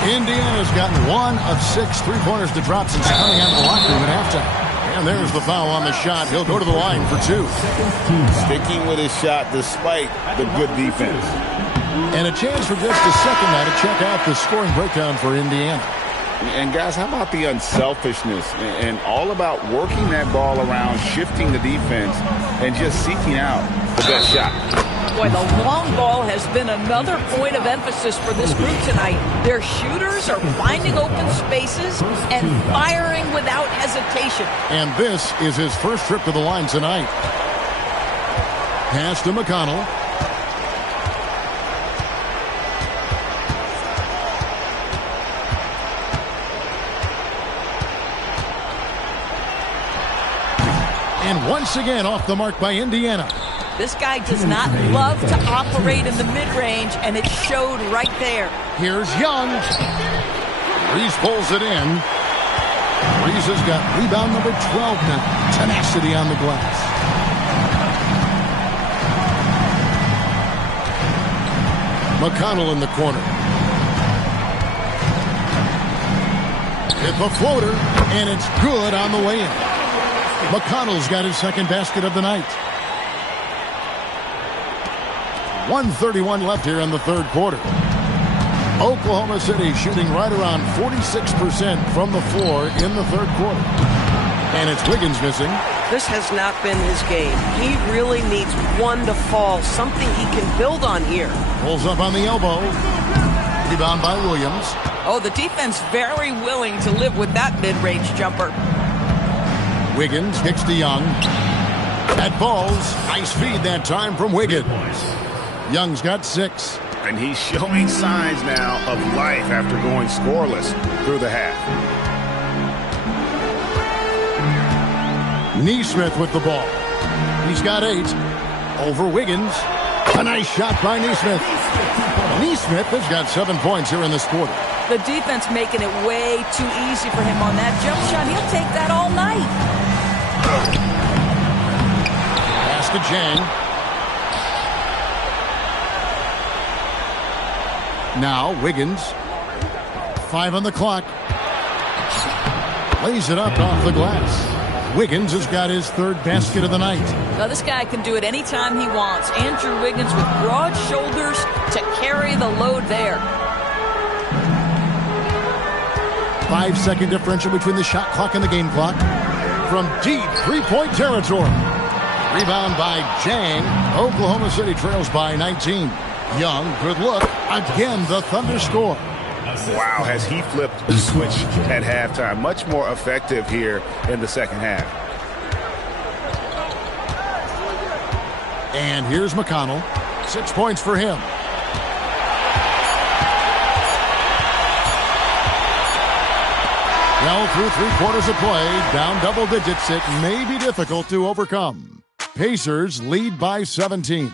Indiana's gotten 1 of 6 three-pointers to drop since coming out of the locker room at halftime. And there's the foul on the shot. He'll go to the line for 2. Sticking with his shot despite the good defense. And a chance for just a second now to check out the scoring breakdown for Indiana. And guys, how about the unselfishness and all about working that ball around, shifting the defense, and just seeking out the best shot. Boy, the long ball has been another point of emphasis for this group tonight. Their shooters are finding open spaces and firing without hesitation. And this is his first trip to the line tonight. Pass to McConnell. And once again off the mark by Indiana. This guy does not love to operate in the mid-range, and it showed right there. Here's Young. Reese pulls it in. Reese has got rebound number 12 now. Tenacity on the glass. McConnell in the corner. Hit the floater, and it's good on the way in. McConnell's got his second basket of the night. 1:31 left here in the third quarter. Oklahoma City shooting right around 46% from the floor in the third quarter. And it's Wiggins missing. This has not been his game. He really needs one to fall, something he can build on here. Pulls up on the elbow. Rebound by Williams. Oh, the defense very willing to live with that mid-range jumper. Wiggins kicks to Young. That falls. Nice feed that time from Wiggins. Young's got 6. And he's showing signs now of life after going scoreless through the half. Nesmith with the ball. He's got 8. Over Wiggins. A nice shot by Nesmith. Nesmith has got 7 points here in this quarter. The defense making it way too easy for him on that jump shot. He'll take that all night. Pass to Jang. Now Wiggins. 5 on the clock. Lays it up off the glass. Wiggins has got his third basket of the night. Now this guy can do it anytime he wants. Andrew Wiggins with broad shoulders to carry the load there. 5-second differential between the shot clock and the game clock. From deep three-point territory. Rebound by Jang. Oklahoma City trails by 19. Young, good look. Again, the Thunder score. Wow, has he flipped the switch at halftime. Much more effective here in the second half. And here's McConnell. 6 points for him. Well, through 3 quarters of play, down double digits, it may be difficult to overcome. Pacers lead by 17.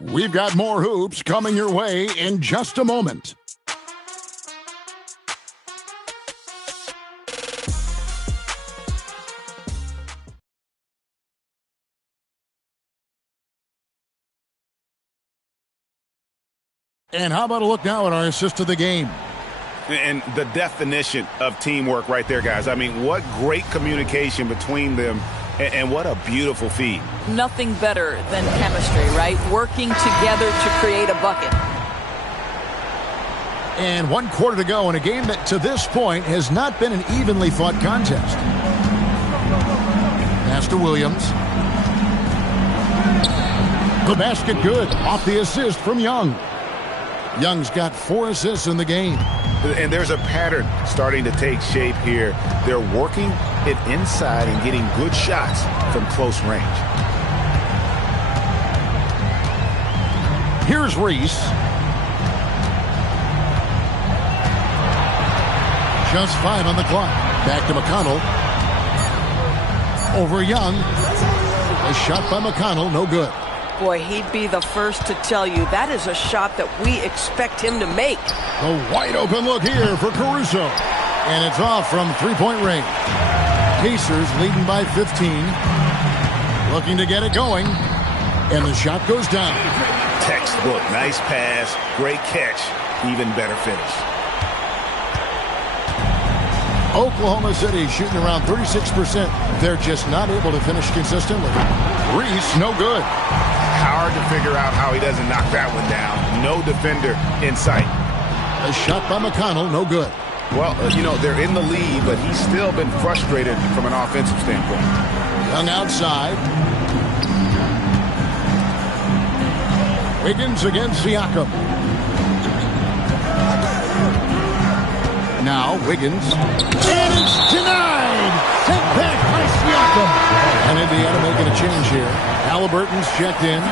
We've got more hoops coming your way in just a moment. And how about a look now at our assist of the game? And the definition of teamwork right there, guys. I mean, what great communication between them, and what a beautiful feed. Nothing better than chemistry, right? Working together to create a bucket. And 1 quarter to go in a game that to this point has not been an evenly fought contest. Pass to Williams. The basket good. Off the assist from Young. Young's got 4 assists in the game. And there's a pattern starting to take shape here. They're working it inside and getting good shots from close range. Here's Reese. Just 5 on the clock. Back to McConnell. Over Young. A shot by McConnell, no good. Boy, he'd be the first to tell you that is a shot that we expect him to make. A wide open look here for Caruso. And it's off from three-point range. Pacers leading by 15. Looking to get it going. And the shot goes down. Textbook. Nice pass. Great catch. Even better finish. Oklahoma City shooting around 36%. They're just not able to finish consistently. Reese, no good. Hard to figure out how he doesn't knock that one down. No defender in sight. A shot by McConnell, no good. Well, they're in the lead, but he's still been frustrated from an offensive standpoint. Young outside. Wiggins against Siakam. Now Wiggins. And it's denied. Take back by Siakam. And Indiana making a change here. Halliburton's checked in.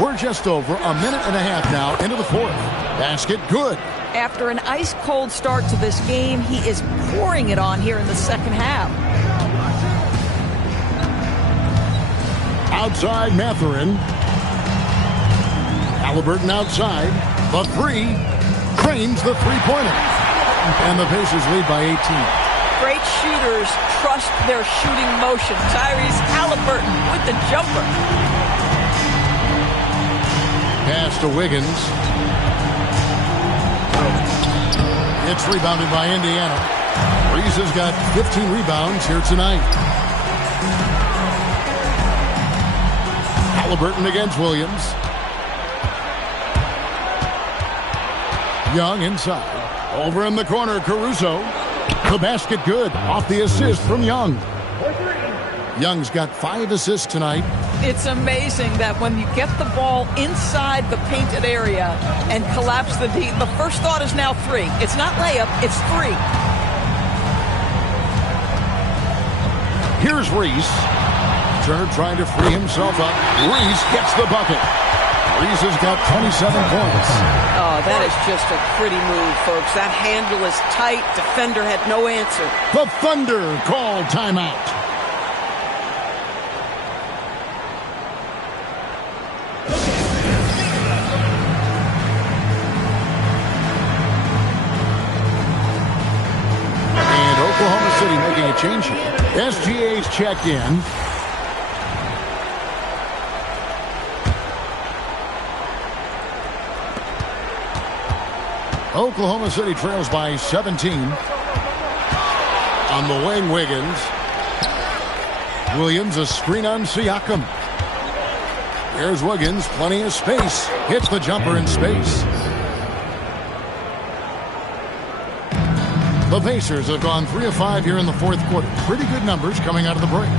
We're just over a minute and a half now into the fourth. Basket good. After an ice-cold start to this game, he is pouring it on here in the second half. Outside Mathurin. Halliburton outside. The three. Cranes the three-pointer. And the Pacers lead by 18. Great shooters trust their shooting motion. Tyrese Halliburton with the jumper. Pass to Wiggins. It's rebounded by Indiana. Reese has got 15 rebounds here tonight. Halliburton against Williams. Young inside. Over in the corner, Caruso. The basket good. Off the assist from Young. Young's got 5 assists tonight. It's amazing that when you get the ball inside the painted area and collapse the D, the first thought is now 3. It's not layup, it's 3. Here's Reese. Turner trying to free himself up. Reese gets the bucket. Reese has got 27 points. Oh, that is just a pretty move, folks. That handle is tight. Defender had no answer. The Thunder call timeout. And Oklahoma City making a change here. SGA's checked in. Oklahoma City trails by 17. On the wing, Wiggins. Williams, a screen on Siakam. Here's Wiggins, plenty of space. Hits the jumper in space. The Pacers have gone 3 of 5 here in the fourth quarter. Pretty good numbers coming out of the break.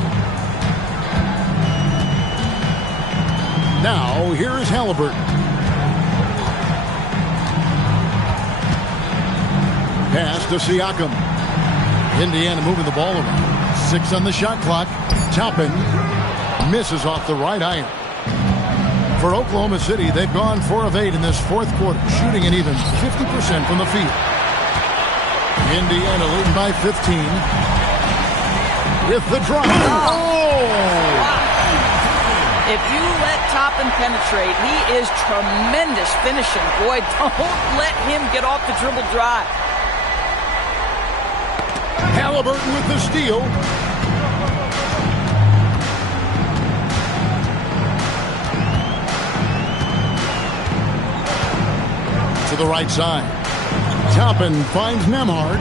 Now, here is Halliburton. Pass to Siakam. Indiana moving the ball around. 6 on the shot clock. Toppin misses off the right iron. For Oklahoma City, they've gone 4 of 8 in this fourth quarter, shooting an even 50% from the field. Indiana leading by 15. With the drop. Oh! If you let Toppin penetrate, he is tremendous finishing. Boy, don't let him get off the dribble drive. Halliburton with the steal. To the right side. Toppin finds Nembhard.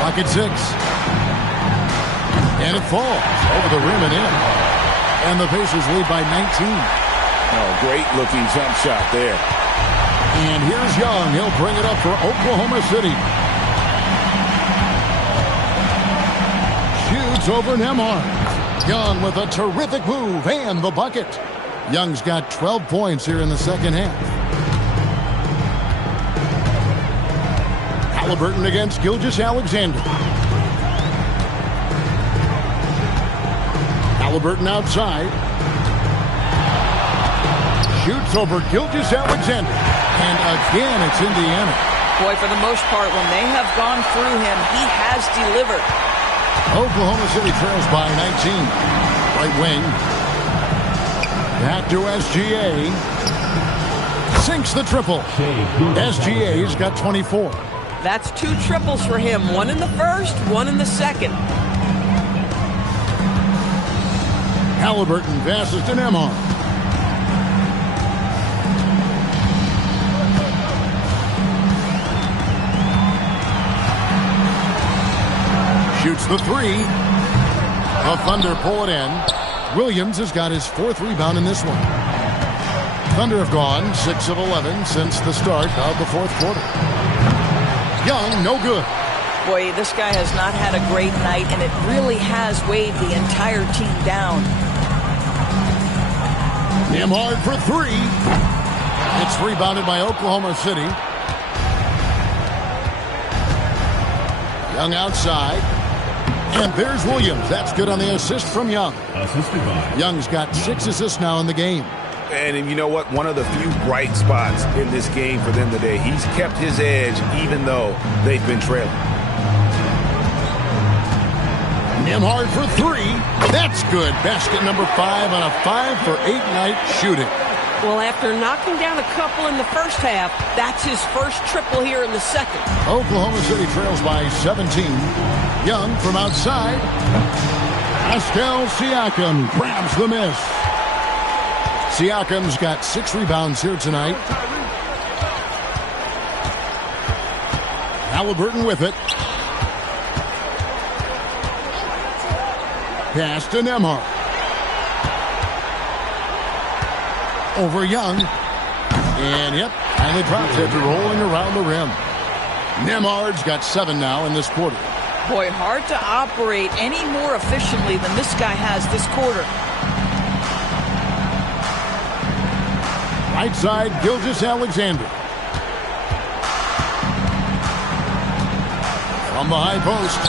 Pocket 6. And it falls over the rim and in. And the Pacers lead by 19. Oh, great looking jump shot there. And here's Young. He'll bring it up for Oklahoma City. Shoots over Nembhard. Young with a terrific move and the bucket. Young's got 12 points here in the second half. Halliburton against Gilgeous-Alexander. Halliburton outside. Shoots over Gilgeous-Alexander. And again, it's Indiana. Boy, for the most part, when they have gone through him, he has delivered. Oklahoma City trails by 19. Right wing. Back to SGA. Sinks the triple. SGA's got 24. That's 2 triples for him. 1 in the first, 1 in the second. Halliburton passes to Nembhard. Shoots the 3. The Thunder pull it in. Williams has got his 4th rebound in this one. Thunder have gone 6 of 11 since the start of the 4th quarter. Young, no good. Boy, this guy has not had a great night, and it really has weighed the entire team down. Nembhard for 3. It's rebounded by Oklahoma City. Young outside. And there's Williams. That's good on the assist from Young. Young's got 6 assists now in the game. And you know what? One of the few bright spots in this game for them today. He's kept his edge even though they've been trailing. Nembhard for 3. That's good. Basket number 5 on a 5 for 8 night shooting. Well, after knocking down a couple in the first half, that's his first triple here in the second. Oklahoma City trails by 17. Young from outside. Pascal Siakam grabs the miss. Siakam's got 6 rebounds here tonight. Halliburton with it. Pass to Nembhard. Over Young. And yep, finally drops after rolling around the rim. Nembhard's got 7 now in this quarter. Boy, hard to operate any more efficiently than this guy has this quarter. Right side, Gilgeous-Alexander. From the high post.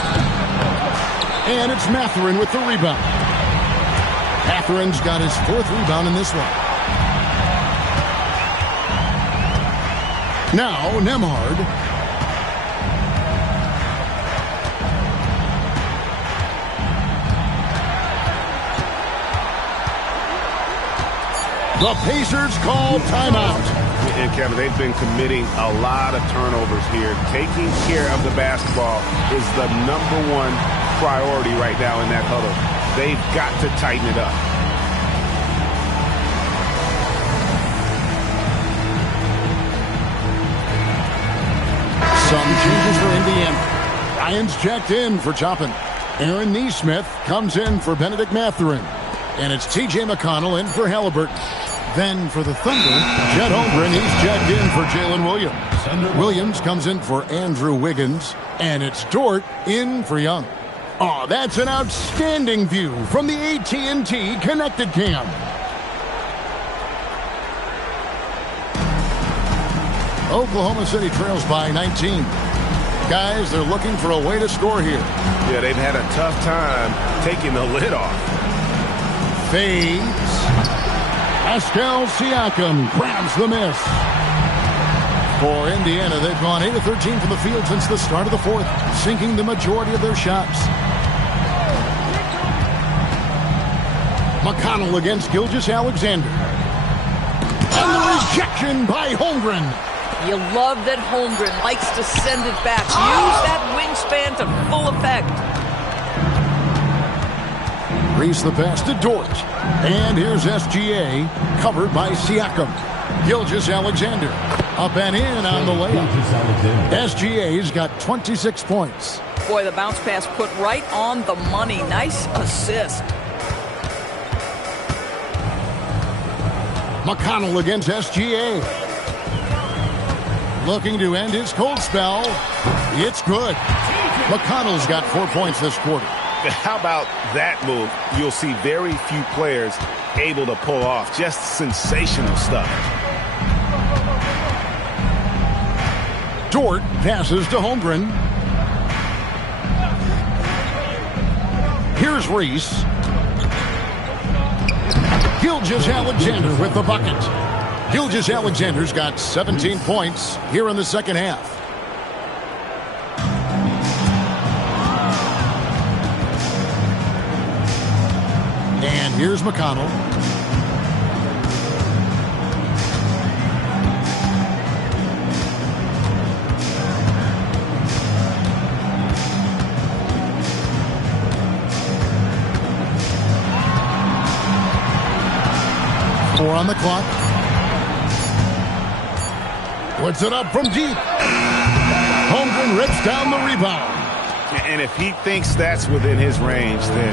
And it's Mathurin with the rebound. Mathurin's got his 4th rebound in this one. Now, Nembhard. The Pacers call timeout. And Kevin, they've been committing a lot of turnovers here. Taking care of the basketball is the #1 priority right now in that huddle. They've got to tighten it up. Some changes for Indiana. Ryan's checked in for Toppin. Aaron Nesmith comes in for Benedict Mathurin. And it's T.J. McConnell in for Halliburton. Then for the Thunder, Chet Holmgren, he's checked in for Jalen Williams. Williams comes in for Andrew Wiggins. And it's Dort in for Young. Oh, that's an outstanding view from the AT&T Connected Cam. Oklahoma City trails by 19. Guys, they're looking for a way to score here. Yeah, they've had a tough time taking the lid off. Fades. Pascal Siakam grabs the miss. For Indiana, they've gone 8 of 13 from the field since the start of the 4th, sinking the majority of their shots. McConnell against Gilgeous-Alexander. And the rejection by Holmgren. You love that Holmgren likes to send it back. Use that wingspan to full effect. Reese the pass to Dort. And here's SGA, covered by Siakam. Gilgeous-Alexander, up and in on the layup. SGA's got 26 points. Boy, the bounce pass put right on the money. Nice assist. McConnell against SGA. Looking to end his cold spell. It's good. McConnell's got 4 points this quarter. How about that move? You'll see very few players able to pull off. Just sensational stuff. Dort passes to Holmgren. Here's Reese. Gilgeous-Alexander with the bucket. Gilgeous-Alexander's got 17 points here in the second half. And here's McConnell. Four on the clock. Puts it up from deep. Holmgren rips down the rebound. And if he thinks that's within his range, then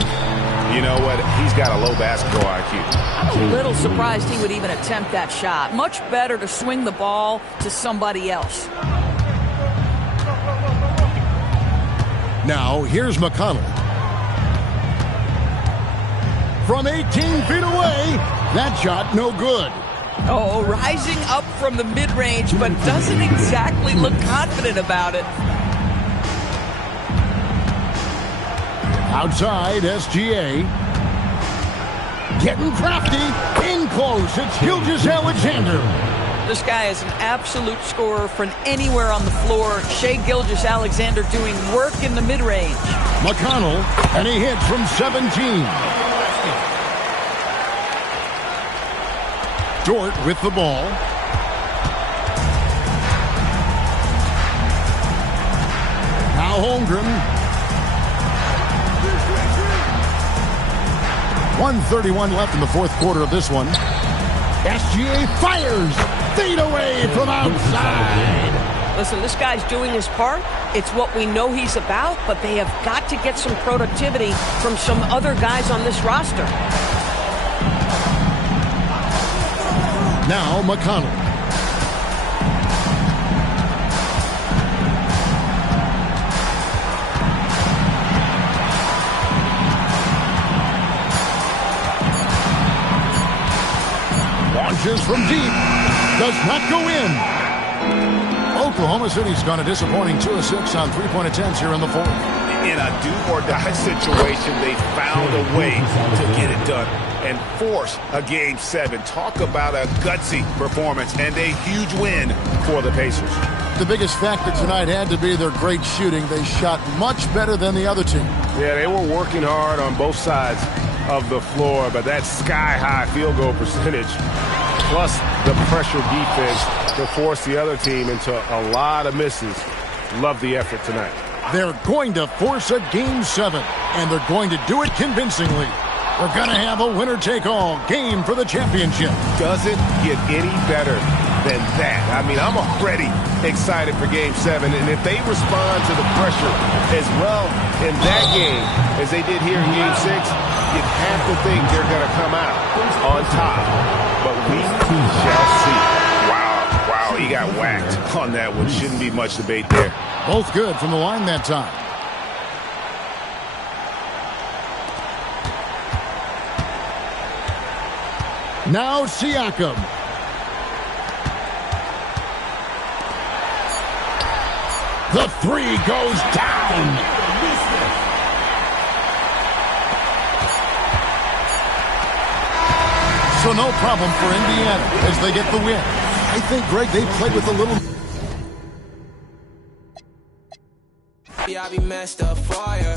you know what? He's got a low basketball IQ. I'm a little surprised he would even attempt that shot. Much better to swing the ball to somebody else. Now, here's McConnell. From 18 feet away, that shot no good. Oh, rising up from the mid-range, but doesn't exactly look confident about it. Outside, SGA. Getting crafty. In close, it's Gilgeous-Alexander. This guy is an absolute scorer from anywhere on the floor. Shai Gilgeous-Alexander doing work in the mid-range. McConnell, and he hits from 17. Dort with the ball. Now Holmgren. 1:31 left in the fourth quarter of this one. SGA fires. Fade away from outside. Listen, this guy's doing his part. It's what we know he's about, but they have got to get some productivity from some other guys on this roster. Now McConnell. Launches from deep. Does not go in. Oklahoma City's gone a disappointing 2 of 6 on three-point attempts here in the fourth. In a do-or-die situation, they found a way to get it done and force a Game 7. Talk about a gutsy performance and a huge win for the Pacers. The biggest factor tonight had to be their great shooting. They shot much better than the other team. Yeah, they were working hard on both sides of the floor, but that sky-high field goal percentage plus the pressure defense to force the other team into a lot of misses. Love the effort tonight. They're going to force a Game 7, and they're going to do it convincingly. We're going to have a winner-take-all game for the championship. Doesn't get any better than that. I mean, I'm already excited for Game 7, and if they respond to the pressure as well in that game as they did here in Game 6, you'd have to think they're going to come out on top. But we shall see. Wow, he got whacked on that one. Shouldn't be much debate there. Both good from the line that time. Now Siakam. The three goes down. So no problem for Indiana as they get the win. I think, Greg, they played with a little... I be messed up for you.